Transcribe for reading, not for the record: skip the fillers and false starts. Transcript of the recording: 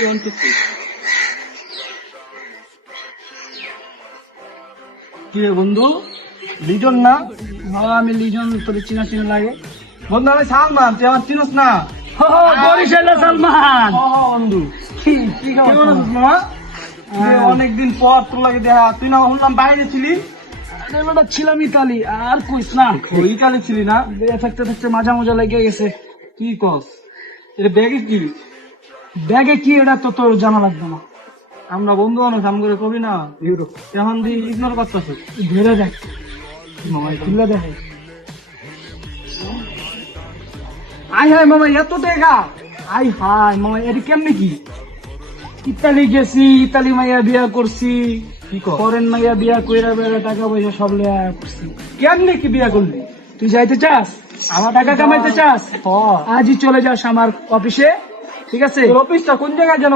কি রে বন্ধু, লিজন না? হ্যাঁ আমি লিজন, তোর চিনা চিনা লাগে। বন্ধু আমি সালমান, তুই আমার চিনস না? বরিশালের সালমান। বন্ধু কি কি খবর? করছিস মামা? অনেকদিন পর তোর লাগে দেখা, তুই না শুনলাম বাইরে ছিলি? আরে বেটা ছিলাম ইতালি, আর কইস না। ওই কালে ছিলি না? বেড়ে থাকতে থাকতে মাজা মজা লেগে গেছে। কি কস? এটা ব্যাগে কি? ব্যাগে কি এটা তো তোর জানা লাগবে না। আমরা বন্ধু মানুষ, আম করে কবি না এখন দিয়ে ইগনোর করতেছ। ধরে দেখ, খুলে দেখে। আই হাই মামা, এত টাকা! আই হাই মামা, এটা কেমনে কি? ইতালি গেছি, ইতালি মাইয়া বিয়া করছি, কি কস? ফরেন মাইয়া বিয়া কইরা বেড়া টাকা পয়সা সব লিয়া করছি। কেমনে কি বিয়া করলি? তুই যাইতে চাস? আমার টাকা কামাইতে চাস? আজই চলে যাস আমার অফিসে, ঠিক আছে? তোর অফিসটা কোন জায়গায় যেন